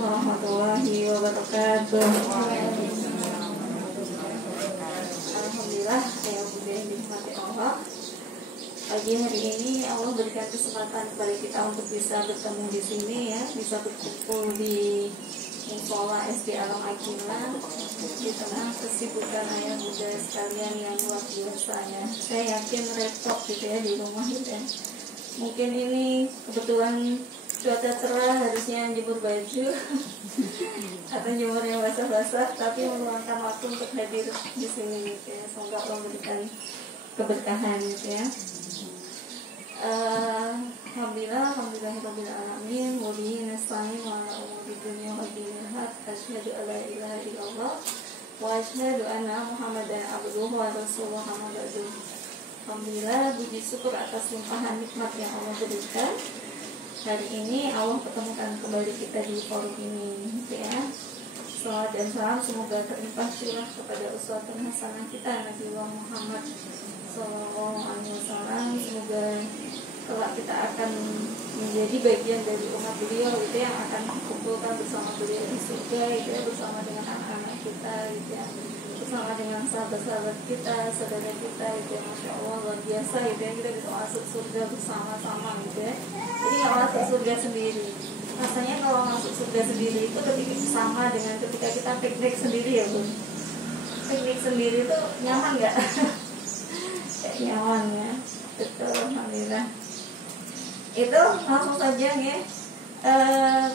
warahmatullahi wabarakatuh. Alhamdulillah, ya Bunda yang dinikmati Allah. Pagi hari ini Allah berikan kesempatan kepada kita untuk bisa bertemu di sini ya, bisa berkumpul di musola SD Alam Akila di tengah kesibukan ayah bunda sekalian yang luar biasa ya. Saya yakin repot gitu ya di rumah gitu ya. Mungkin ini kebetulan cuaca cerah, harusnya jemur baju atau jemur yang basah-basah, tapi meluangkan waktu untuk hadir di sini gitu ya. Semoga Allah memberikan keberkahan gitu ya. Alhamdulillahirabbil alamin, wa bihi nasta'in wa ala umuri dunya wa dinil haq. Asyhadu an la ilaha illallah wa asyhadu anna Muhammadan abduhu wa rasuluhu. Alhamdulillah, puji syukur atas limpahan nikmat yang Allah berikan. Hari ini Allah pertemukan kembali kita di forum ini gitu ya. Salawat dan salam semoga terlimpah curah kepada uswatun hasanah kita Nabi Muhammad SAW. Semoga kelak kita akan menjadi bagian dari umat beliau gitu ya, akan dikumpulkan bersama beliau di surga gitu ya, bersama dengan anak-anak kita gitu ya, bersama dengan sahabat-sahabat kita, saudara kita gitu ya. Masya Allah, luar biasa gitu ya, kita bisa masuk surga bersama-sama gitu ya. Jadi nggak masuk surga sendiri. Rasanya kalau masuk surga sendiri itu ketika sama dengan ketika kita piknik sendiri ya Bun. Piknik sendiri itu nyaman nggak? Kayak nyaman ya. Betul, alhamdulillah. Itu langsung saja ya.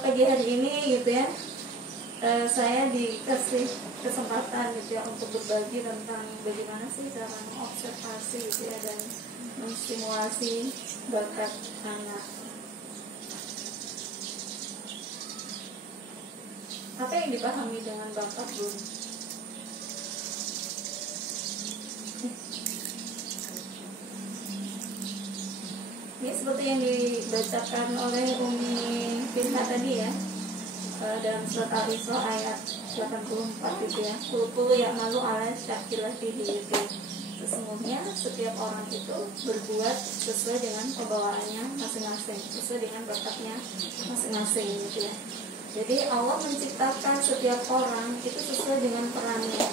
Pagi hari ini gitu ya, saya dikasih kesempatan gitu ya untuk berbagi tentang bagaimana sih cara mengobservasi gitu ya dan menstimulasi bakat anak. Apa yang dipahami dengan bakat, Bun? Ini seperti yang dibacakan oleh Umi Binha tadi ya, dalam surat Al-Isra ayat 84 gitu ya. Kulkulu yang malu ala syakilatihi gitu. Sesungguhnya setiap orang itu berbuat sesuai dengan pembawaannya masing-masing, sesuai dengan bakatnya masing-masing gitu ya. Jadi Allah menciptakan setiap orang itu sesuai dengan perannya.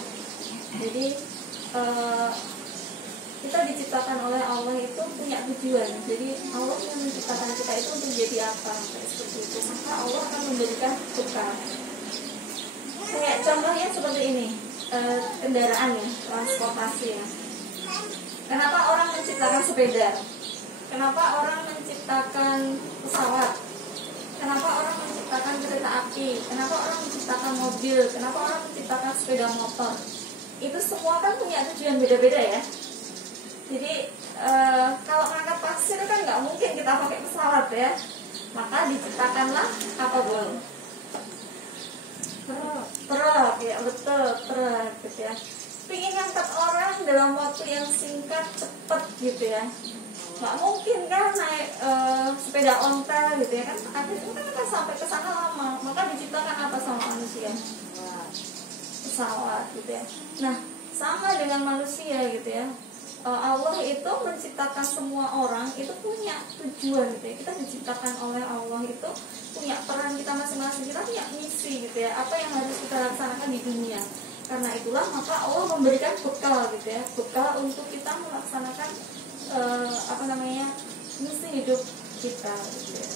Jadi kita diciptakan oleh Allah itu punya tujuan. Jadi Allah yang menciptakan kita itu untuk jadi apa, kayak seperti itu. Maka Allah akan memberikan bekal. Kayak contohnya seperti ini, kendaraan ya, transportasi ya. Kenapa orang menciptakan sepeda? Kenapa orang menciptakan pesawat? Kenapa orang menciptakan kereta api? Kenapa orang menciptakan mobil? Kenapa orang menciptakan sepeda motor? Itu semua kan punya tujuan beda-beda ya. Jadi kalau ngangkat pasir kan nggak mungkin kita pakai pesawat ya. Maka diciptakanlah apa Bun? Truk ya, betul, truk gitu ya. Pengen ngangkat orang dalam waktu yang singkat, cepat gitu ya. Nggak mungkin kan naik sepeda ontel gitu ya kan. Akhirnya kan akan sampai ke sana lama. Maka diciptakan apa sama manusia? Pesawat gitu ya. Nah, sama dengan manusia gitu ya. Allah itu menciptakan semua orang itu punya tujuan gitu ya. Kita diciptakan oleh Allah itu punya peran kita masing-masing, kita punya misi gitu ya, apa yang harus kita laksanakan di dunia. Karena itulah maka Allah memberikan bekal gitu ya, bekal untuk kita melaksanakan misi hidup kita gitu ya.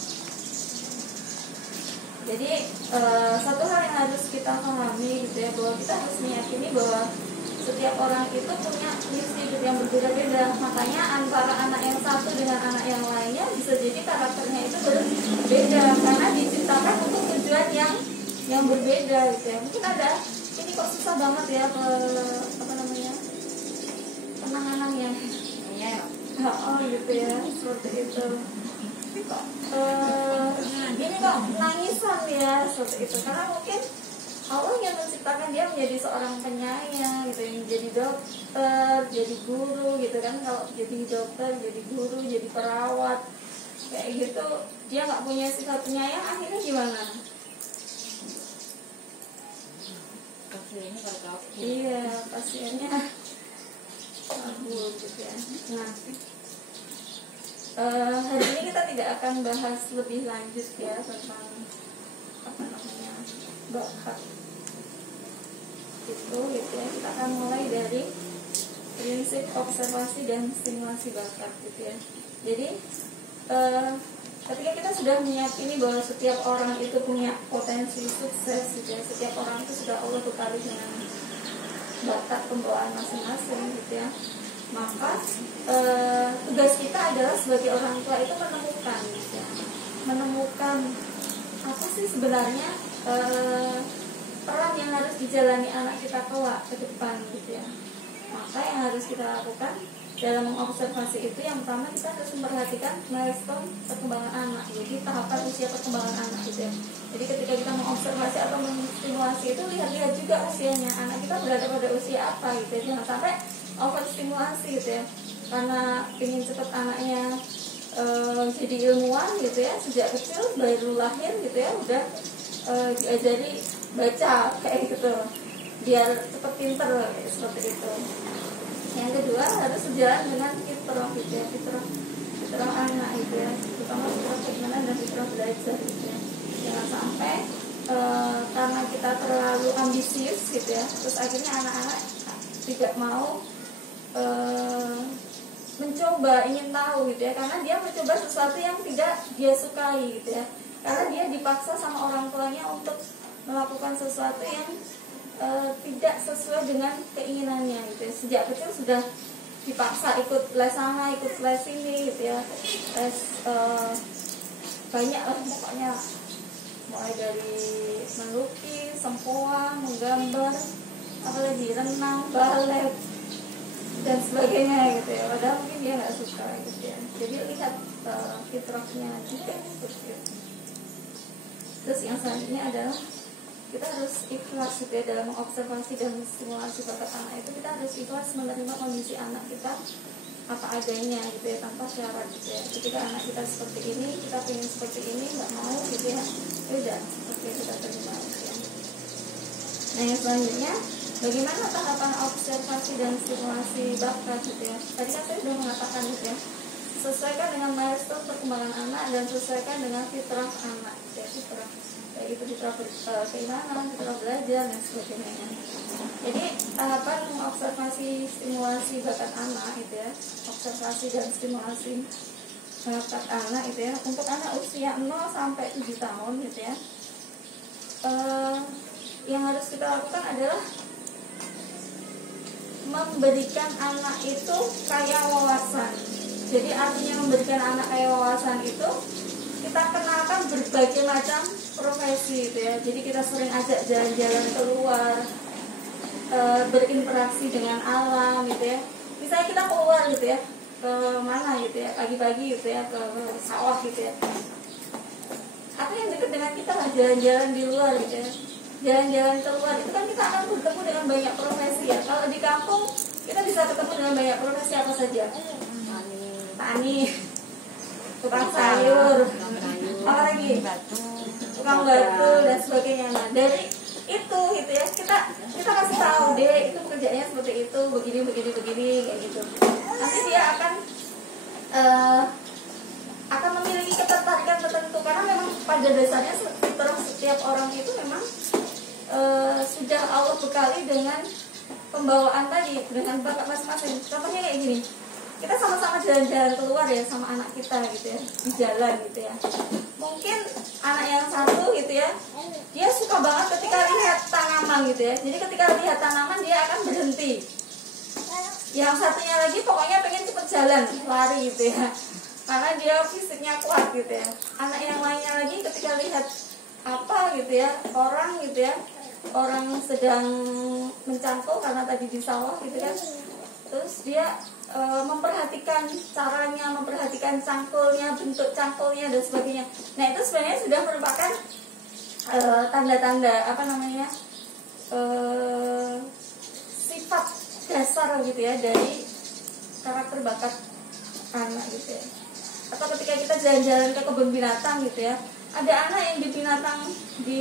Jadi satu hal yang harus kita pahami gitu ya, bahwa kita harus meyakini bahwa setiap orang itu punya misi hidup yang berbeda-beda. Makanya antara anak yang satu dengan anak yang lainnya bisa jadi karakternya itu berbeda karena diciptakan untuk tujuan yang berbeda gitu ya. Mungkin ada ini kok susah banget ya penanganannya. Oh gitu ya, seperti itu. Ini kok nangisan ya, seperti itu. Karena mungkin Allah yang menciptakan dia menjadi seorang penyayang gitu, yang jadi dokter, jadi guru gitu kan. Kalau jadi dokter, jadi guru, jadi perawat kayak gitu, dia nggak punya sifat penyayang, akhirnya gimana? Pasiennya iya, pasiennya kabur gitu ya. Nah, hari ini kita tidak akan bahas lebih lanjut ya tentang bakat itu gitu ya. Kita akan mulai dari prinsip observasi dan stimulasi bakat gitu ya. Jadi ketika kita sudah meyakini bahwa setiap orang itu punya potensi sukses gitu ya, setiap orang itu sudah Allah bekali dengan bakat pembawaan masing-masing gitu ya, maka tugas kita adalah sebagai orang tua itu menemukan gitu ya, menemukan apa sih sebenarnya peran yang harus dijalani anak kita kelak ke depan gitu ya. Maka yang harus kita lakukan dalam mengobservasi itu, yang pertama kita harus memperhatikan milestone perkembangan anak, jadi tahapan usia perkembangan anak gitu ya. Jadi ketika kita mengobservasi atau menstimulasi itu, lihat-lihat juga usianya anak kita berada pada usia apa gitu ya. Jangan sampai overstimulasi gitu ya, karena ingin cepat anaknya jadi ilmuwan gitu ya, sejak kecil baru lahir gitu ya udah diajari baca kayak gitu biar cepet pinter kayak seperti itu. Yang kedua harus sejalan dengan fitrah gitu ya, fitrah anak gitu ya, terutama fitrah keimanan dan fitrah belajar gitu ya. Jangan sampai karena kita terlalu ambisius gitu ya, terus akhirnya anak-anak tidak mau mencoba, ingin tahu gitu ya, karena dia mencoba sesuatu yang tidak dia sukai gitu ya, karena dia dipaksa sama orang tuanya untuk melakukan sesuatu yang tidak sesuai dengan keinginannya gitu ya. Sejak kecil sudah dipaksa ikut les sana, ikut les sini gitu ya, les banyak lah pokoknya, mulai dari melukis, sempoa, menggambar, apalagi renang, balet dan sebagainya gitu ya. Padahal mungkin dia nggak suka gitu ya. Jadi lihat fitrahnya juga seperti itu. Terus yang selanjutnya adalah kita harus ikhlas gitu ya dalam mengobservasi dan stimulasi bakat anak itu. Kita harus ikhlas menerima kondisi anak kita apa adanya gitu ya, tanpa syarat gitu ya. Ketika anak kita seperti ini, kita pengen seperti ini, nggak mau gitu ya, udah oke, kita terima gitu ya. Nah yang selanjutnya, bagaimana tahapan observasi dan stimulasi bakat gitu ya. Tadi kan saya sudah mengatakan gitu ya, sesuaikan dengan milestone perkembangan anak dan sesuaikan dengan fitrah anak gitu ya, fitrah itu fitrah keimanan, fitrah belajar dan sebagainya. Jadi tahapan mengobservasi stimulasi bakat anak itu ya, observasi dan stimulasi bakat anak itu ya, untuk anak usia 0 sampai 7 tahun gitu ya, yang harus kita lakukan adalah memberikan anak itu kaya wawasan. Jadi artinya memberikan anak kaya wawasan itu, kita kenalkan berbagai macam profesi gitu ya. Jadi kita sering ajak jalan-jalan keluar, berinteraksi dengan alam gitu ya. Misalnya kita keluar gitu ya, ke mana gitu ya, pagi-pagi gitu ya, ke sawah gitu ya. Apa yang dekat dengan kita lah, jalan-jalan di luar gitu ya. Jalan-jalan keluar itu kan kita akan bertemu dengan banyak profesi ya. Kalau di kampung kita bisa ketemu dengan banyak profesi apa saja. Tani, tukang sayur, apa lagi? Tukang batu dan sebagainya. Nah dari itu gitu ya, kita kasih tahu deh itu pekerjaannya seperti itu, begini kayak gitu. Nanti dia akan memiliki ketertarikan tertentu, karena memang pada dasarnya setiap orang itu memang sudah Allah bekali dengan pembawaan tadi, dengan bakat masing-masing. Contohnya kayak gini, kita sama-sama jalan-jalan keluar ya sama anak kita gitu ya, di jalan gitu ya. Mungkin anak yang satu gitu ya, dia suka banget ketika lihat tanaman gitu ya. Jadi ketika lihat tanaman dia akan berhenti. Yang satunya lagi pokoknya pengen cepet jalan, lari gitu ya, karena dia fisiknya kuat gitu ya. Anak yang lainnya lagi ketika lihat apa gitu ya, orang gitu ya, orang sedang mencangkul karena tadi di sawah gitu kan, terus dia memperhatikan caranya, memperhatikan cangkulnya, bentuk cangkulnya dan sebagainya. Nah itu sebenarnya sudah merupakan tanda-tanda apa namanya, sifat dasar gitu ya dari karakter bakat anak gitu ya. Atau ketika kita jalan-jalan ke kebun binatang gitu ya, ada anak yang di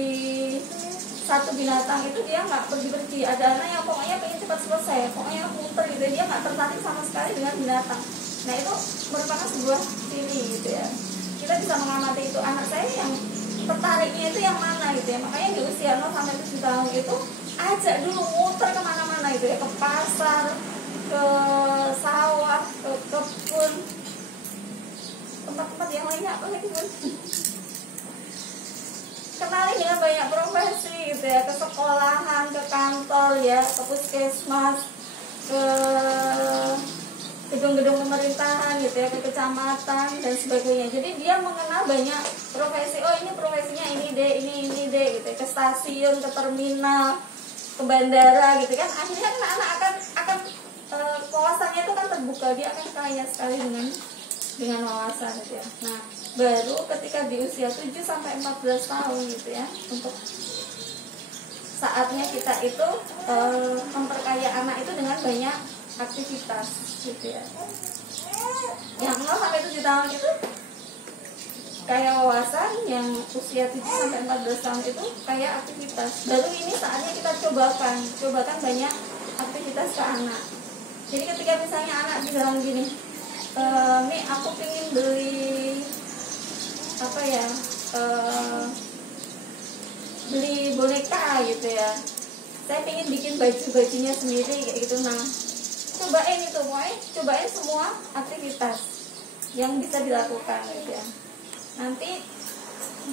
satu binatang itu dia nggak pergi-pergi. Ada anak yang pokoknya pengen cepat selesai, pokoknya muter gitu, dia nggak tertarik sama sekali dengan binatang. Nah itu merupakan sebuah ciri gitu ya. Kita bisa mengamati itu, anak saya yang tertariknya itu yang mana gitu ya. Makanya di usia 0 sampai 7 tahun itu ajak dulu muter kemana-mana itu ya, ke pasar, ke sawah, ke kebun, tempat-tempat yang lainnya apa lagi Bun? Kenali dengan banyak profesi gitu ya, ke sekolahan, ke kantor ya, ke puskesmas, ke gedung-gedung pemerintahan gitu ya, ke kecamatan dan sebagainya. Jadi dia mengenal banyak profesi. Oh ini profesinya ini deh gitu ya. Ke stasiun, ke terminal, ke bandara gitu kan. Akhirnya kan anak akan wawasannya itu kan terbuka, dia akan kaya sekali dengan wawasan gitu ya. Nah, baru ketika di usia 7 sampai 14 tahun gitu ya, untuk saatnya kita itu memperkaya anak itu dengan banyak aktivitas gitu ya. Yang 0 sampai 7 tahun itu kayak wawasan, yang usia 7 sampai 14 tahun itu kayak aktivitas. Baru ini saatnya kita cobakan banyak aktivitas ke anak. Jadi ketika misalnya anak bilang gini, nih aku pengen beli apa ya, beli boneka gitu ya, saya pengen bikin bajunya sendiri kayak gitu. Nah, cobain semua aktivitas yang bisa dilakukan gitu ya. Nanti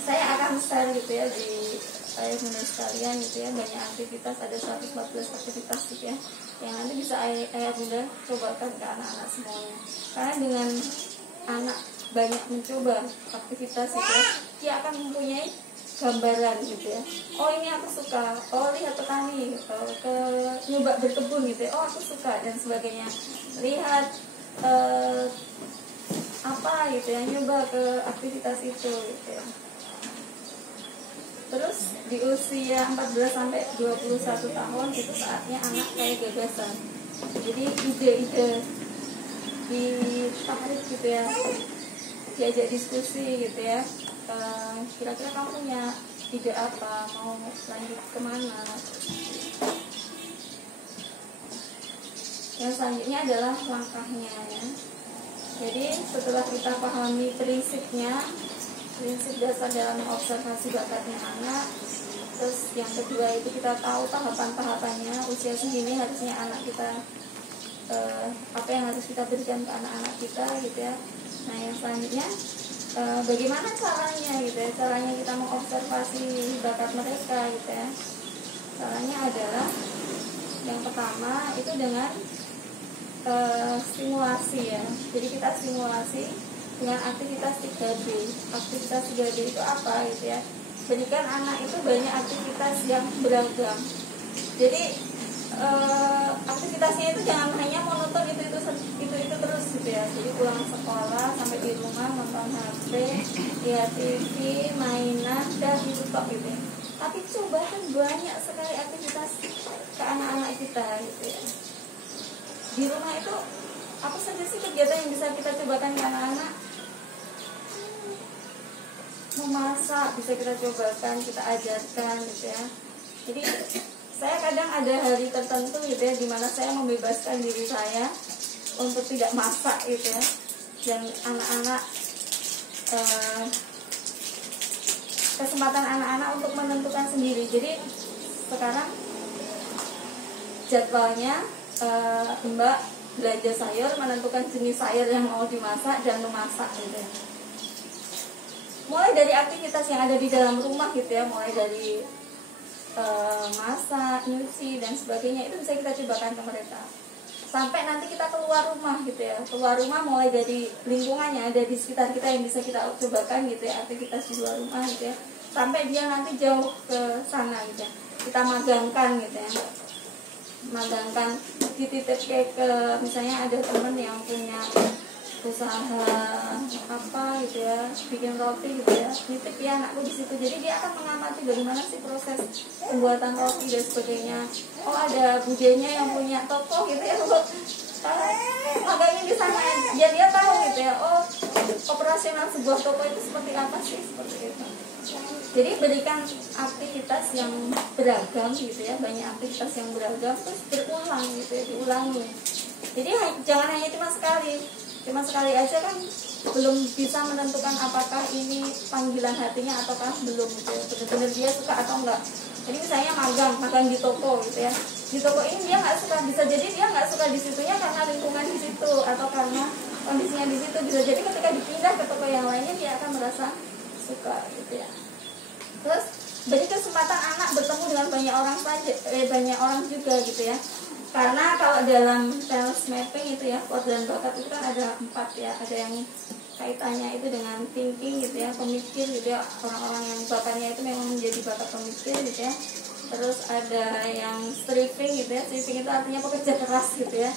saya akan share gitu ya di ayah sekalian gitu ya, banyak aktivitas, ada 114 aktivitas gitu ya, yang nanti bisa ayah bunda cobakan ke anak-anak semuanya. Karena dengan anak banyak mencoba aktivitas itu, dia akan mempunyai gambaran gitu ya. Oh ini aku suka, oh lihat petani, ke nyoba berkebun gitu ya, oh aku suka dan sebagainya. Lihat apa gitu ya, nyoba ke aktivitas itu gitu ya. Terus di usia 14 sampai 21 tahun itu saatnya anak kayak gagasan. Jadi ide-ide ditarik gitu ya, diajak diskusi gitu ya. Kira-kira kamu punya ide apa, mau lanjut kemana? Yang selanjutnya adalah langkahnya ya. Jadi setelah kita pahami prinsipnya, prinsip dasar dalam observasi bakatnya anak, terus yang kedua itu kita tahu tahapan-tahapannya, usia segini harusnya anak kita apa yang harus kita berikan ke anak-anak kita gitu ya. Nah yang selanjutnya bagaimana caranya gitu ya, caranya kita mengobservasi bakat mereka gitu ya. Caranya adalah yang pertama itu dengan stimulasi ya. Jadi kita stimulasi dengan aktivitas 3D. Aktivitas 3D itu apa gitu ya, berikan anak itu banyak aktivitas yang beragam. Jadi aktivitasnya itu jangan hanya monoton itu terus gitu ya. Jadi pulang sekolah sampai di rumah nonton HP, lihat TV, mainan dan itu tok gitu ya. Tapi coba kan banyak sekali aktivitas ke anak-anak kita gitu ya. Di rumah itu apa saja sih kegiatan yang bisa kita cobakan ke anak-anak? Memasak bisa kita cobakan, kita ajarkan gitu ya. Jadi saya kadang ada hari tertentu gitu ya, dimana saya membebaskan diri saya untuk tidak masak gitu ya, dan anak-anak kesempatan anak-anak untuk menentukan sendiri. Jadi sekarang jadwalnya Mbak belanja sayur, menentukan jenis sayur yang mau dimasak dan memasak gitu ya. Mulai dari aktivitas yang ada di dalam rumah gitu ya, mulai dari masak, nyuci dan sebagainya, itu bisa kita cobakan ke mereka. Sampai nanti kita keluar rumah gitu ya, keluar rumah mulai dari lingkungannya ada di sekitar kita yang bisa kita cobakan gitu ya, aktivitas di luar rumah gitu ya, sampai dia nanti jauh ke sana gitu ya, kita magangkan gitu ya, magangkan dititip kayak ke misalnya ada teman yang punya usaha apa gitu ya, bikin roti gitu ya, nitip ya anakku di situ. Jadi dia akan mengamati bagaimana sih proses pembuatan roti dan sebagainya. Oh ada budenya yang punya toko gitu ya, magangin di sana, biar dia tahu gitu ya, oh operasional sebuah toko itu seperti apa sih, seperti itu. Jadi berikan aktivitas yang beragam gitu ya, banyak aktivitas yang beragam, terus berulang gitu ya, diulangi. Jadi jangan hanya cuma sekali aja kan belum bisa menentukan apakah ini panggilan hatinya ataukah belum gitu ya, benar-benar dia suka atau enggak. Jadi misalnya magang di toko gitu ya. Di toko ini dia nggak suka, bisa jadi dia nggak suka di situnya karena lingkungan di situ atau karena kondisinya di situ. Bisa jadi ketika dipindah ke toko yang lainnya dia akan merasa suka gitu ya. Terus beri kesempatan anak bertemu dengan banyak orang saja, banyak orang juga gitu ya. Karena kalau dalam talent mapping itu ya, dan bakat itu kan ada 4 ya. Ada yang kaitannya itu dengan thinking gitu ya, pemikir gitu ya. Orang-orang yang bakatnya itu memang menjadi bakat pemikir gitu ya. Terus ada yang striving gitu ya. Striving itu artinya pekerja keras gitu ya.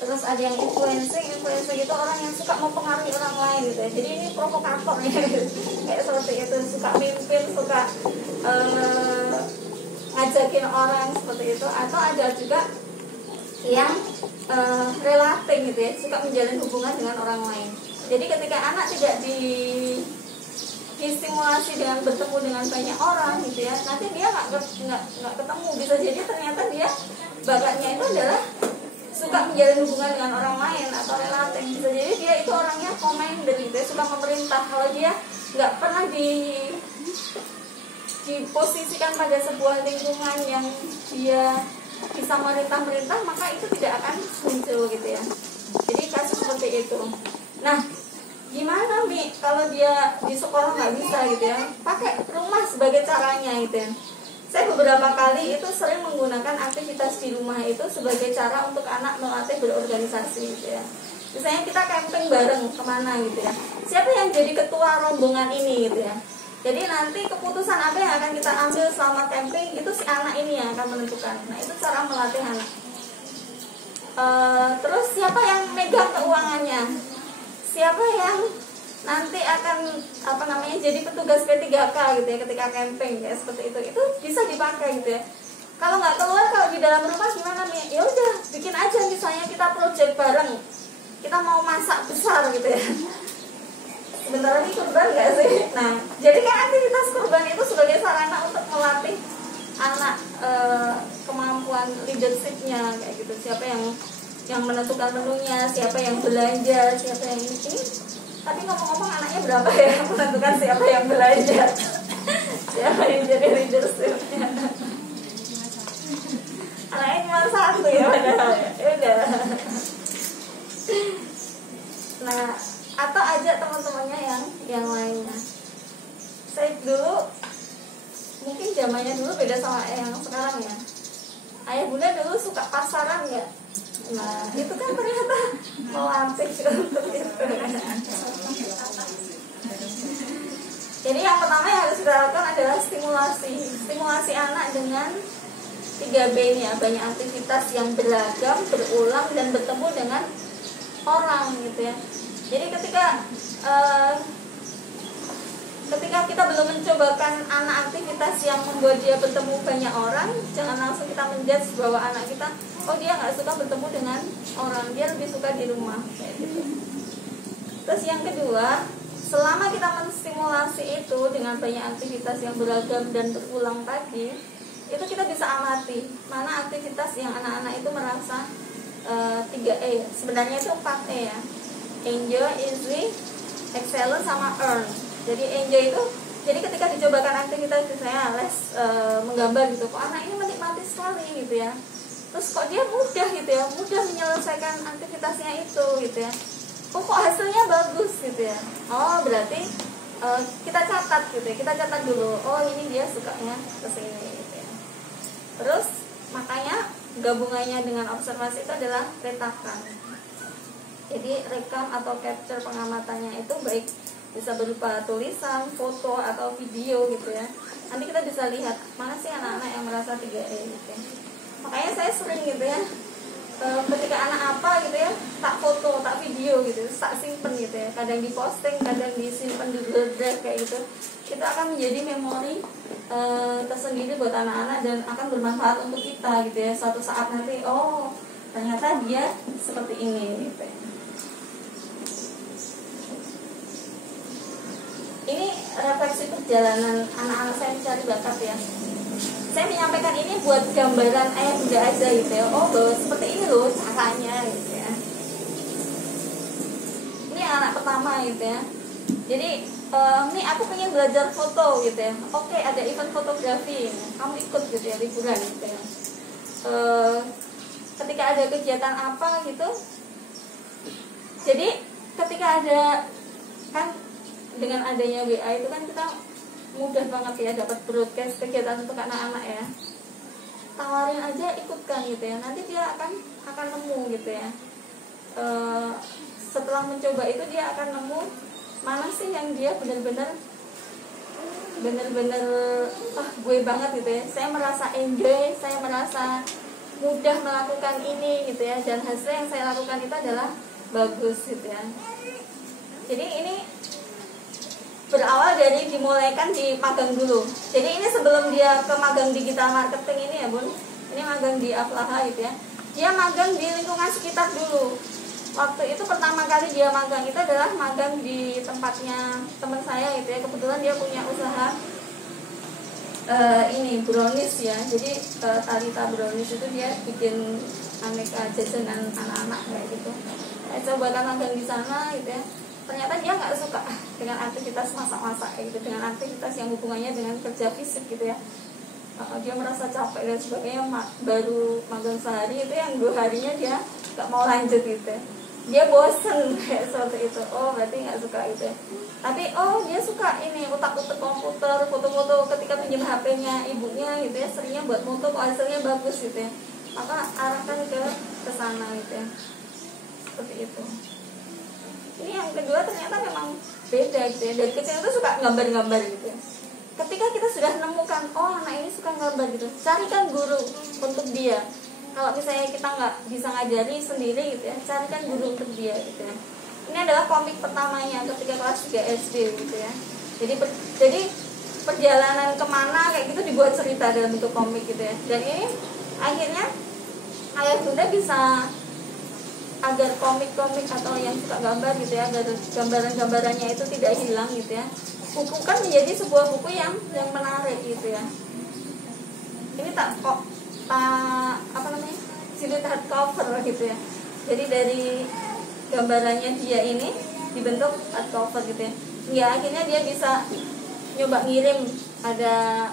Terus ada yang influencing itu orang yang suka mempengaruhi orang lain gitu ya. Jadi ini provokator ya, kayak seperti itu, suka mimpin, suka ngajakin orang seperti itu. Atau ada juga yang relating gitu ya, suka menjalin hubungan dengan orang lain. Jadi ketika anak tidak distimulasi dengan bertemu dengan banyak orang gitu ya, nanti dia nggak ketemu. Bisa jadi ternyata dia bakatnya itu adalah suka menjalin hubungan dengan orang lain atau relating. Bisa jadi dia itu orangnya commander gitu ya, suka memerintah. Kalau dia nggak pernah diposisikan pada sebuah lingkungan yang dia bisa merintah, maka itu tidak akan muncul gitu ya. Jadi kasus seperti itu. Nah, gimana Mi kalau dia di sekolah nggak bisa gitu ya? Pakai rumah sebagai caranya gitu ya. Saya beberapa kali itu sering menggunakan aktivitas di rumah itu sebagai cara untuk anak melatih berorganisasi gitu ya. Misalnya kita camping bareng kemana gitu ya. Siapa yang jadi ketua rombongan ini gitu ya. Jadi nanti keputusan apa yang akan kita ambil selama camping itu si anak ini yang akan menentukan. Nah itu cara melatih anak. Terus siapa yang megang keuangannya? Siapa yang nanti akan jadi petugas P3K gitu ya ketika camping ya, seperti itu bisa dipakai gitu ya. Kalau nggak keluar, kalau di dalam rumah gimana nih? Ya udah bikin aja, misalnya kita project bareng, kita mau masak besar gitu ya. Sebentar lagi kurban nggak sih? Nah, jadi kan aktivitas kurban itu sebagai sarana untuk melatih anak kemampuan leadershipnya kayak gitu. Siapa yang menentukan menunya, siapa yang belanja, siapa yang ini. Tapi ngomong-ngomong anaknya berapa ya menentukan siapa yang belanja, siapa yang jadi leadershipnya. Anaknya cuma 1 ya padahal ya udah. Nah, atau ajak teman-temannya yang lainnya. Saya dulu, mungkin zamannya dulu beda sama yang sekarang ya. Ayah bunda dulu suka pasaran ya. Nah itu kan ternyata melatih untuk itu. Jadi yang pertama yang harus kita lakukan adalah stimulasi anak dengan 3B ini ya, banyak aktivitas yang beragam, berulang dan bertemu dengan orang gitu ya. Jadi ketika kita belum mencobakan anak aktivitas yang membuat dia bertemu banyak orang, jangan langsung kita menjudge bahwa anak kita, oh dia nggak suka bertemu dengan orang, dia lebih suka di rumah kayak gitu. Terus yang kedua, selama kita menstimulasi itu dengan banyak aktivitas yang beragam dan berulang tadi, itu kita bisa amati mana aktivitas yang anak-anak itu merasa 3E, sebenarnya itu 4E ya. Enjoy, easy, excellent, sama earn. Jadi enjoy itu, jadi ketika dicobakan aktivitas misalnya les menggambar gitu, kok anak ini menikmati sekali gitu ya. Terus kok dia mudah gitu ya, mudah menyelesaikan aktivitasnya itu gitu ya. Kok hasilnya bagus gitu ya. Oh berarti kita catat gitu ya, kita catat dulu. Oh ini dia sukanya kesini gitu ya. Terus makanya gabungannya dengan observasi itu adalah retakan. Jadi rekam atau capture pengamatannya itu baik bisa berupa tulisan, foto, atau video gitu ya. Nanti kita bisa lihat mana sih anak-anak yang merasa 3E gitu ya. Makanya saya sering gitu ya, ketika anak apa gitu ya, tak foto, tak video gitu, tak simpen gitu ya. Kadang diposting, kadang disimpan di Google Drive kayak gitu. Itu akan menjadi memori tersendiri buat anak-anak dan akan bermanfaat untuk kita gitu ya. Suatu saat nanti, oh ternyata dia seperti ini gitu ya. Ini refleksi perjalanan anak-anak saya mencari bakat ya. Saya menyampaikan ini buat gambaran ayah bunda aja gitu ya. Oh loh, seperti ini loh caranya gitu ya. Ini anak pertama gitu ya. Jadi nih aku pengen belajar foto gitu ya, oke ada event fotografi, kamu ikut gitu ya, liburan gitu ya. Ketika ada kegiatan apa gitu, jadi ketika ada kan dengan adanya WA itu kan kita mudah banget ya dapat broadcast kegiatan untuk anak-anak ya, tawarin aja ikutkan gitu ya, nanti dia akan nemu gitu ya. Setelah mencoba itu dia akan nemu mana sih yang dia benar-benar gue banget gitu ya, saya merasa enjoy, saya merasa mudah melakukan ini gitu ya, dan hasil yang saya lakukan itu adalah bagus gitu ya. Jadi ini berawal dari dimulaikan di magang dulu. Jadi ini sebelum dia ke magang digital marketing ini ya Bun, ini magang di Aflaha gitu ya, dia magang di lingkungan sekitar dulu. Waktu itu pertama kali dia magang itu adalah magang di tempatnya teman saya gitu ya, kebetulan dia punya usaha ini brownies ya. Jadi Talita brownies itu dia bikin aneka jajanan anak-anak kayak gitu. Saya coba magang di sana gitu ya, ternyata dia nggak suka dengan aktivitas masak-masak kayak gitu, dengan aktivitas yang hubungannya dengan kerja fisik gitu ya. Dia merasa capek dan sebagainya, baru magang sehari itu yang 2 harinya dia nggak mau lanjut gitu ya. Dia bosen kayak seperti itu. Oh berarti nggak suka gitu ya. Tapi dia suka ini utak-utak komputer, foto-foto, ketika pinjam HP-nya ibunya gitu ya, seringnya buat foto kok hasilnya bagus gitu ya, maka arahkan ke sana gitu ya, seperti itu. Ini yang kedua ternyata memang beda gitu ya, dari kecil itu suka gambar-gambar gitu ya. Ketika kita sudah menemukan anak ini suka gambar gitu, carikan guru untuk dia. Kalau misalnya kita nggak bisa ngajari sendiri gitu ya, carikan guru untuk dia gitu ya. Ini adalah komik pertamanya ketika kelas 3 SD gitu ya. Jadi perjalanan kemana kayak gitu dibuat cerita dalam bentuk komik gitu ya. Dan ini akhirnya ayah bunda bisa, agar komik-komik atau yang suka gambar gitu ya, agar gambaran-gambarannya itu tidak hilang gitu ya, bukukan menjadi sebuah buku yang menarik gitu ya. Ini jilid hardcover gitu ya. Jadi dari gambarannya dia ini dibentuk hardcover gitu ya. Ya akhirnya dia bisa nyoba ngirim, ada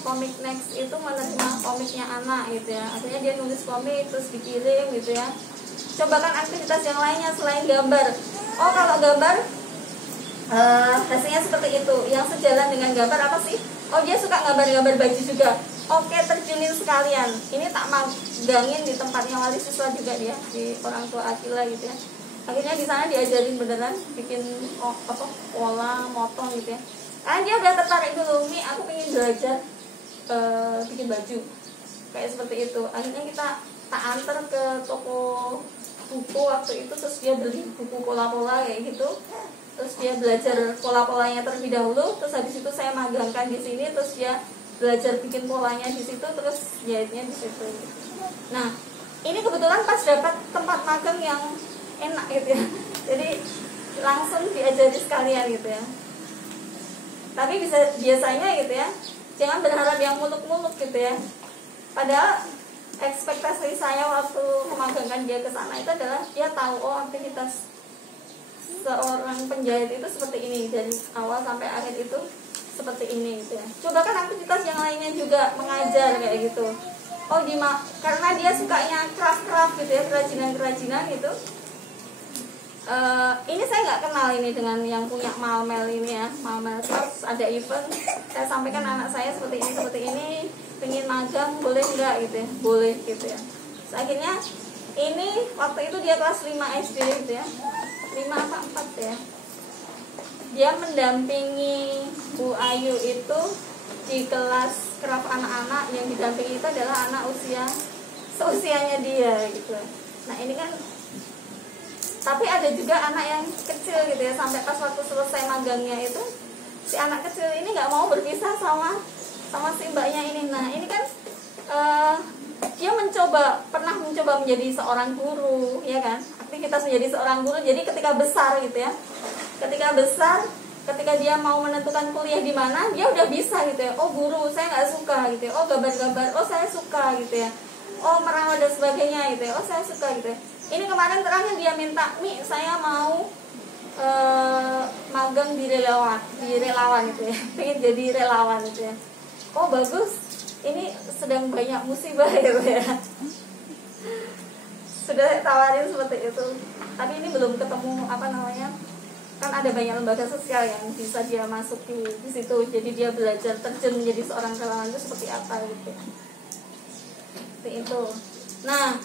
komik next itu menerima komiknya anak gitu ya. Akhirnya dia nulis komik terus dikirim gitu ya. Cobakan aktivitas yang lainnya selain gambar. Kalau gambar hasilnya seperti itu. Yang sejalan dengan gambar apa sih? Dia suka gambar-gambar baju juga. Oke, terjunin sekalian. Ini tak magangin di tempatnya wali siswa juga dia, di orang tua Akila gitu ya. Akhirnya di sana diajarin beneran bikin pola, motong gitu ya. Karena dia udah tertarik dulu, nih aku pengen belajar bikin baju kayak seperti itu. Akhirnya kita tak antar ke toko buku waktu itu, terus dia beli buku pola-pola kayak gitu. Terus dia belajar pola-polanya terlebih dahulu, terus habis itu saya magangkan di sini, terus dia belajar bikin polanya di situ, terus jahitnya di situ. Nah, ini kebetulan pas dapat tempat magang yang enak gitu ya. Jadi langsung diajari sekalian gitu ya. Tapi biasanya gitu ya, jangan berharap yang muluk-muluk gitu ya. Padahal ekspektasi saya waktu memagangkan dia ke sana itu adalah dia tahu aktivitas seorang penjahit itu seperti ini, dari awal sampai akhir itu seperti ini gitu ya. Cobakan aktivitas yang lainnya juga, mengajar kayak gitu. Karena dia sukanya craft gitu ya, kerajinan gitu. Ini saya nggak kenal ini dengan yang punya Malmel ini ya, Malmel Craft. Ada event, saya sampaikan anak saya seperti ini, pengen magang boleh nggak gitu ya, boleh gitu ya. Terus akhirnya ini waktu itu dia kelas 5 SD gitu ya, 5 apa 4 ya. Dia mendampingi Bu Ayu itu di kelas craft anak-anak, yang didampingi itu adalah anak seusianya dia gitu. Nah ini kan, tapi ada juga anak yang kecil gitu ya, sampai pas waktu selesai magangnya itu si anak kecil ini nggak mau berpisah sama si mbaknya ini. Nah ini kan dia pernah mencoba menjadi seorang guru ya kan, aktivitas menjadi seorang guru. Jadi ketika besar gitu ya, ketika dia mau menentukan kuliah di mana, dia udah bisa gitu ya. Guru saya nggak suka gitu ya. Gambar-gambar, saya suka gitu ya. Merawat dan sebagainya gitu ya. Saya suka gitu ya. Ini kemarin terakhir dia minta, Mi saya mau magang di relawan gitu ya, pengen jadi relawan gitu ya. Oh bagus, ini sedang banyak musibah gitu ya. Sudah tawarin seperti itu, tapi ini belum ketemu apa namanya, kan ada banyak lembaga sosial yang bisa dia masuki di situ, jadi dia belajar terjun menjadi seorang relawan itu seperti apa gitu. Seperti itu. Nah,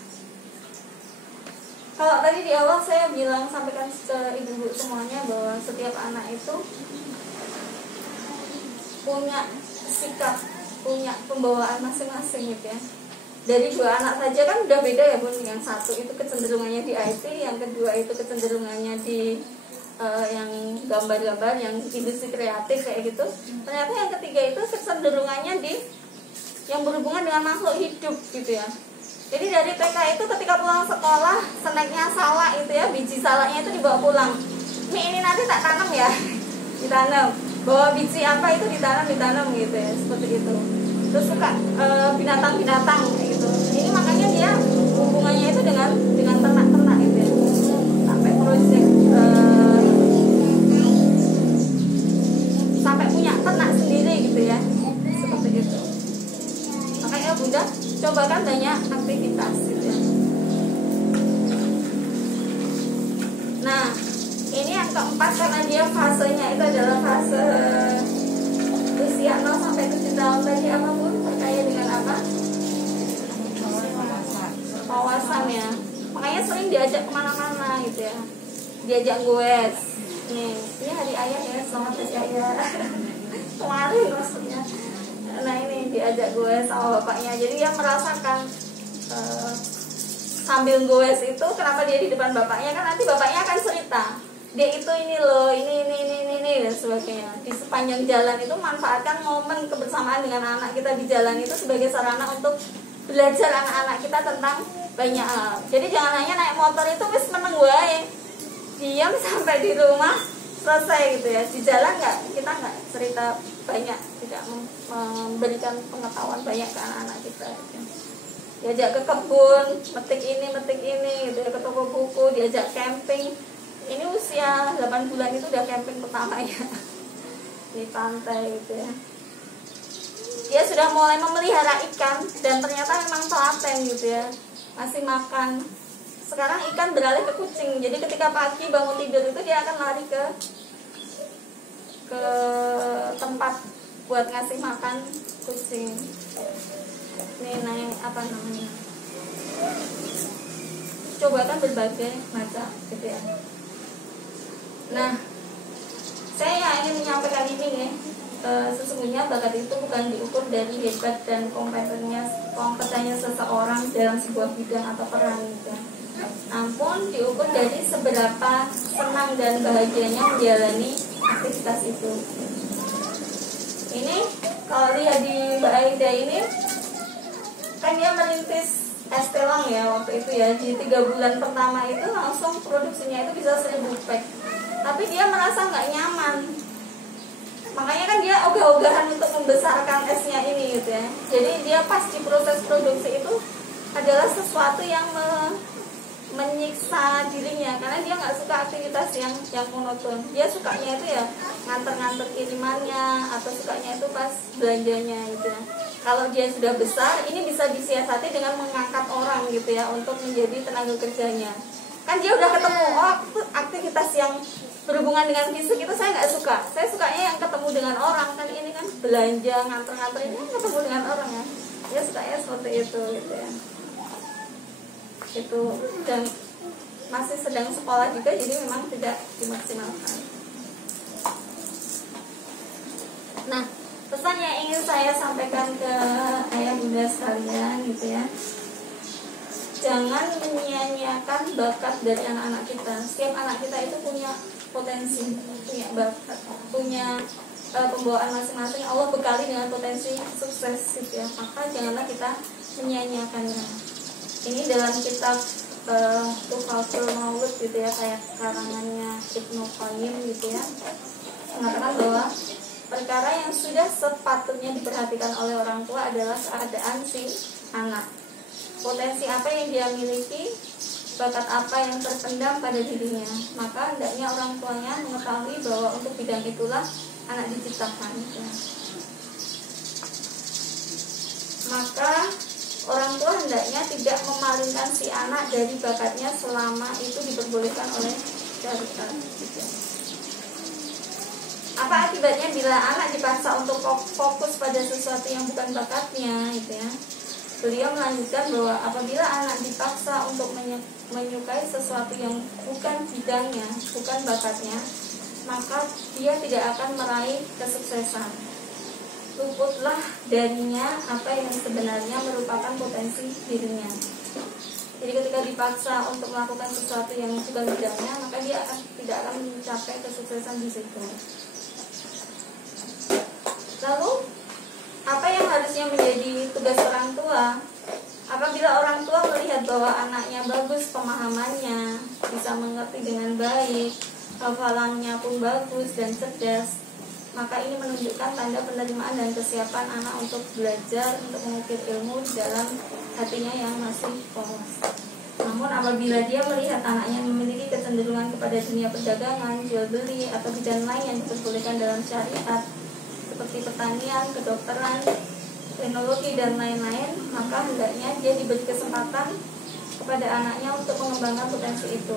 kalau tadi di awal saya bilang sampaikan ke ibu-ibu semuanya bahwa setiap anak itu punya sikap, punya pembawaan masing-masing gitu ya. Dari 2 anak saja kan udah beda ya Bun. Yang satu itu kecenderungannya di IT, yang kedua itu kecenderungannya di yang gambar-gambar, yang industri kreatif kayak gitu. Ternyata yang ketiga itu kecenderungannya di yang berhubungan dengan makhluk hidup gitu ya. Jadi dari TK itu ketika pulang sekolah, snacknya salak itu ya, biji salaknya itu dibawa pulang. Ini nanti tak tanam ya, ditanam. Bawa biji apa itu ditanam gitu ya, seperti itu. Terus suka binatang-binatang kayak gitu. Ini makanya dia hubungannya itu dengan ternak-ternak gitu ya. Sampai proyek sampai punya ternak sendiri gitu ya. Seperti itu. Makanya Bunda cobakan banyak aktivitas gitu ya. Nah, ini yang keempat karena dia fasenya itu adalah fase usia 0 sampai 7 tahun tadi apa Bun? Perkaya dengan apa? Wawasan ya. Makanya sering diajak kemana-mana gitu ya. Diajak goes. Nih, ini hari ayah ya, selamat hari ayah. Kemarin maksudnya. Nah ini diajak goes sama bapaknya. Jadi dia merasakan sambil goes itu kenapa dia di depan bapaknya, kan nanti bapaknya akan cerita. Dia itu ini loh, ini dan sebagainya. Di sepanjang jalan itu manfaatkan momen kebersamaan dengan anak kita di jalan itu sebagai sarana untuk belajar anak-anak kita tentang banyak hal. Jadi jangan hanya naik motor itu wis meneng wae. Diam sampai di rumah selesai gitu ya. Di jalan kita nggak cerita banyak, tidak memberikan pengetahuan banyak ke anak-anak kita. Diajak ke kebun, metik ini gitu ya, ke toko buku, diajak camping. Ini usia 8 bulan itu udah camping pertama ya di pantai gitu ya. Dia sudah mulai memelihara ikan dan ternyata memang telaten gitu ya, masih makan. Sekarang ikan beralih ke kucing. Jadi ketika pagi bangun tidur itu dia akan lari ke tempat buat ngasih makan kucing. Ini naik apa namanya? Cobakan berbagai macam gitu ya. Nah, saya ingin menyampaikan ini nih. Sesungguhnya bakat itu bukan diukur dari hebat dan kompetennya seseorang dalam sebuah bidang atau peran gitu. Namun diukur dari seberapa senang dan bahagianya menjalani aktivitas itu. Ini kalau lihat di Mbak Aida ini kan dia merintis es telang ya waktu itu ya. Di 3 bulan pertama itu langsung produksinya itu bisa 1000 pack. Tapi dia merasa nggak nyaman. Makanya kan dia ogah-ogahan untuk membesarkan esnya ini gitu ya. Jadi dia pas di proses produksi itu adalah sesuatu yang menyiksa dirinya karena dia nggak suka aktivitas yang monoton. Dia sukanya itu ya nganter-nganter kirimannya atau sukanya itu pas belanjanya gitu ya. Kalau dia sudah besar, ini bisa disiasati dengan mengangkat orang gitu ya untuk menjadi tenaga kerjanya. Kan dia udah ketemu, oh aktivitas yang berhubungan dengan fisik itu saya nggak suka. Saya sukanya yang ketemu dengan orang. Kan ini kan belanja, nganter-nganter ini kan ketemu dengan orang ya. Dia sukanya seperti itu gitu ya. Itu dan masih sedang sekolah juga, jadi memang tidak dimaksimalkan. Nah, pesan yang ingin saya sampaikan ke ayah bunda sekalian gitu ya, jangan menyia-nyiakan bakat dari anak-anak kita. Setiap anak kita itu punya potensi, punya bakat, punya pembawaan masing-masing. Allah bekali dengan potensi sukses gitu ya. Maka janganlah kita menyia-nyiakannya. Ini dalam kitab Tufatul Maulud gitu ya, kayak karangannya Ibnu Qayyim gitu ya, mengatakan bahwa perkara yang sudah sepatutnya diperhatikan oleh orang tua adalah keadaan si anak. Potensi apa yang dia miliki, bakat apa yang terpendam pada dirinya, maka hendaknya orang tuanya mengetahui bahwa untuk bidang itulah anak diciptakan. Maka orang tua hendaknya tidak memalingkan si anak dari bakatnya selama itu diperbolehkan oleh syariat. Apa akibatnya bila anak dipaksa untuk fokus pada sesuatu yang bukan bakatnya, gitu ya? Beliau melanjutkan bahwa apabila anak dipaksa untuk menyukai sesuatu yang bukan bidangnya, bukan bakatnya, maka dia tidak akan meraih kesuksesan. Luputlah darinya apa yang sebenarnya merupakan potensi dirinya. Jadi ketika dipaksa untuk melakukan sesuatu yang bukan bidangnya, maka dia tidak akan mencapai kesuksesan di situ. Lalu, apa yang harusnya menjadi tugas orang tua? Apabila orang tua melihat bahwa anaknya bagus pemahamannya, bisa mengerti dengan baik, hafalannya pun bagus dan cerdas, maka ini menunjukkan tanda penerimaan dan kesiapan anak untuk belajar, untuk mengukir ilmu di dalam hatinya yang masih polos. Namun apabila dia melihat anaknya memiliki kecenderungan kepada dunia perdagangan, jual beli, atau bidang lain yang diperbolehkan dalam syariat, seperti pertanian, kedokteran, teknologi, dan lain-lain, maka hendaknya dia diberi kesempatan kepada anaknya untuk mengembangkan potensi itu.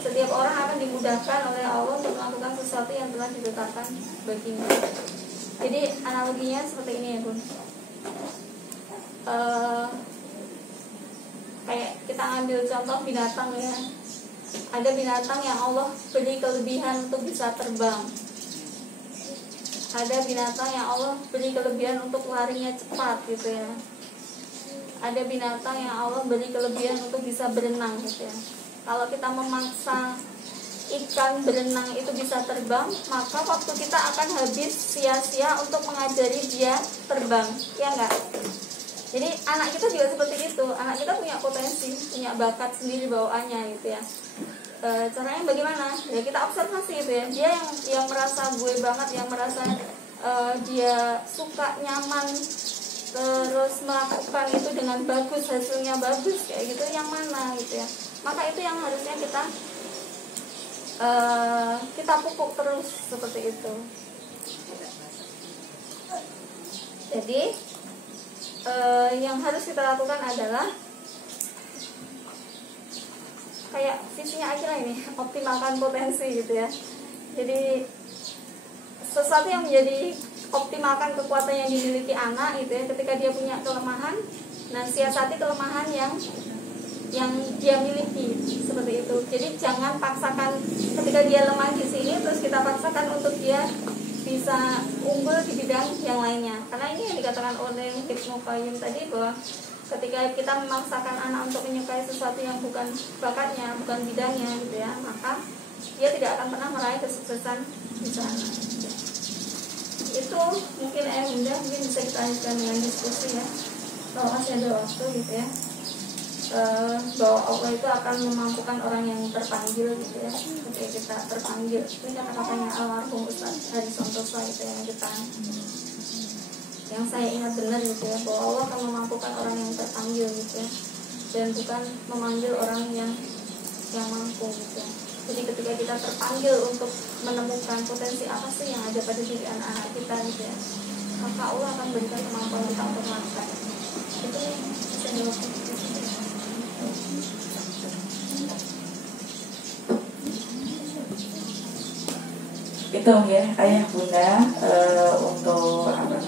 Setiap orang akan dimudahkan oleh Allah untuk melakukan sesuatu yang telah ditetapkan baginya. Jadi analoginya seperti ini ya Bun. Kayak kita ambil contoh binatang ya. Ada binatang yang Allah beri kelebihan untuk bisa terbang. Ada binatang yang Allah beri kelebihan untuk larinya cepat gitu ya. Ada binatang yang Allah beri kelebihan untuk bisa berenang gitu ya. Kalau kita memaksa ikan berenang itu bisa terbang, maka waktu kita akan habis sia-sia untuk mengajari dia terbang, ya enggak? Jadi anak kita juga seperti itu. Anak kita punya potensi, punya bakat sendiri bawaannya gitu ya. Caranya bagaimana? Ya kita observasi gitu ya. Dia yang merasa gue banget, yang merasa dia suka, nyaman, terus melakukan itu dengan bagus, hasilnya bagus kayak gitu, yang mana gitu ya. Maka itu yang harusnya kita pupuk terus seperti itu. Jadi yang harus kita lakukan adalah kayak visinya Akira ini, optimalkan potensi gitu ya. Jadi sesuatu yang menjadi optimalkan kekuatan yang dimiliki anak gitu ya. Ketika dia punya kelemahan, nah siasati kelemahan yang dia miliki seperti itu. Jadi jangan paksakan ketika dia lemah di sini terus kita paksakan untuk dia bisa unggul di bidang yang lainnya. Karena ini yang dikatakan oleh Ibnu Qayyim tadi, bahwa ketika kita memaksakan anak untuk menyukai sesuatu yang bukan bakatnya, bukan bidangnya gitu ya, maka dia tidak akan pernah meraih kesuksesan di sana. Itu mungkin Bunda mungkin bisa kita lanjutkan dengan diskusi ya. Kalau masih ada waktu gitu ya. Bahwa Allah itu akan memampukan orang yang terpanggil gitu ya. Ketika kita terpanggil, ini kata-katanya almarhum Ustaz Hari Santosa itu yang saya ingat benar gitu ya, bahwa Allah akan memampukan orang yang terpanggil gitu ya, dan bukan memanggil orang yang mampu gitu ya. Jadi ketika kita terpanggil untuk menemukan potensi apa sih yang ada pada diri anak-anak kita gitu ya, maka Allah akan berikan kemampuan kita untuk melakukan itu. Bisa dilakukan. Itu ya ayah bunda untuk apa